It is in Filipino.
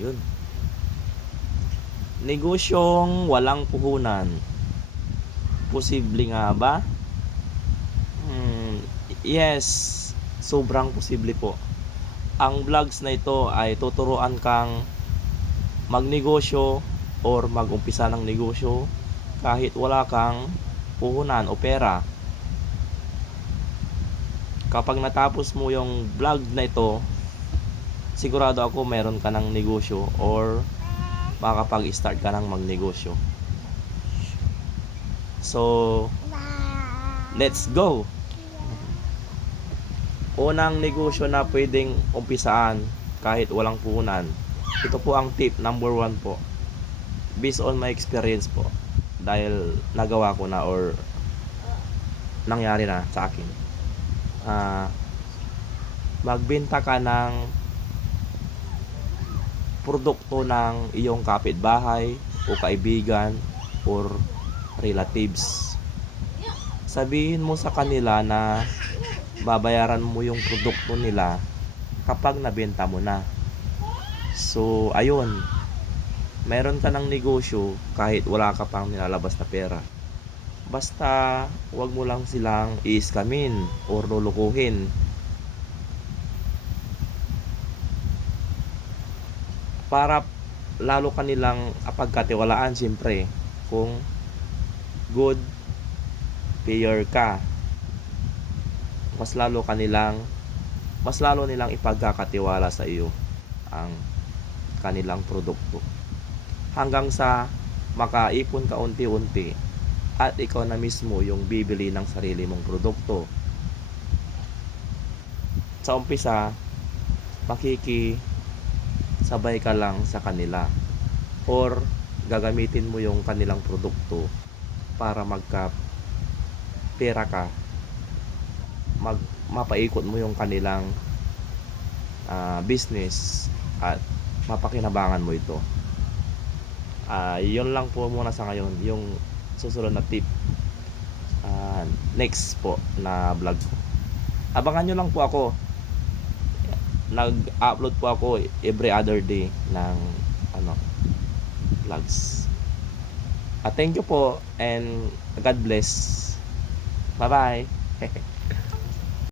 Yun. Negosyong walang puhunan. Posible nga ba? Yes, sobrang posible po. Ang vlogs na ito ay tuturuan kang magnegosyo or mag-umpisa ng negosyo kahit wala kang puhunan o pera. Kapag natapos mo yung vlog na ito, sigurado ako meron ka ng negosyo or makakapag-start ka ng magnegosyo. So, let's go! Unang negosyo na pwedeng umpisaan kahit walang puhunan. Ito po ang tip number 1 po. Based on my experience po. Dahil nagawa ko na or nangyari na sa akin. Magbenta ka ng produkto ng iyong kapitbahay o kaibigan or relatives. Sabihin mo sa kanila na babayaran mo yung produkto nila kapag nabenta mo na. So, ayun. Meron ka ng negosyo kahit wala ka pang nilalabas na pera. Basta, wag mo lang silang i-scamin or lulukuhin. Para lalo kanilang pagkatiwalaan, siyempre, kung good payer ka, mas lalo nilang ipagkakatiwala sa iyo ang kanilang produkto. Hanggang sa makaipon ka unti-unti at ikaw na mismo yung bibili ng sarili mong produkto. Sa umpisa, makikisabay ka lang sa kanila or gagamitin mo yung kanilang produkto para magka-pera ka. Mapaikot mo yung kanilang business at mapakinabangan mo ito. Yun lang po muna sa ngayon yung susunod na tip. Next po na vlog ko. Abangan nyo lang po ako. Nag-upload po ako every other day ng vlogs. Thank you po and God bless. Bye bye.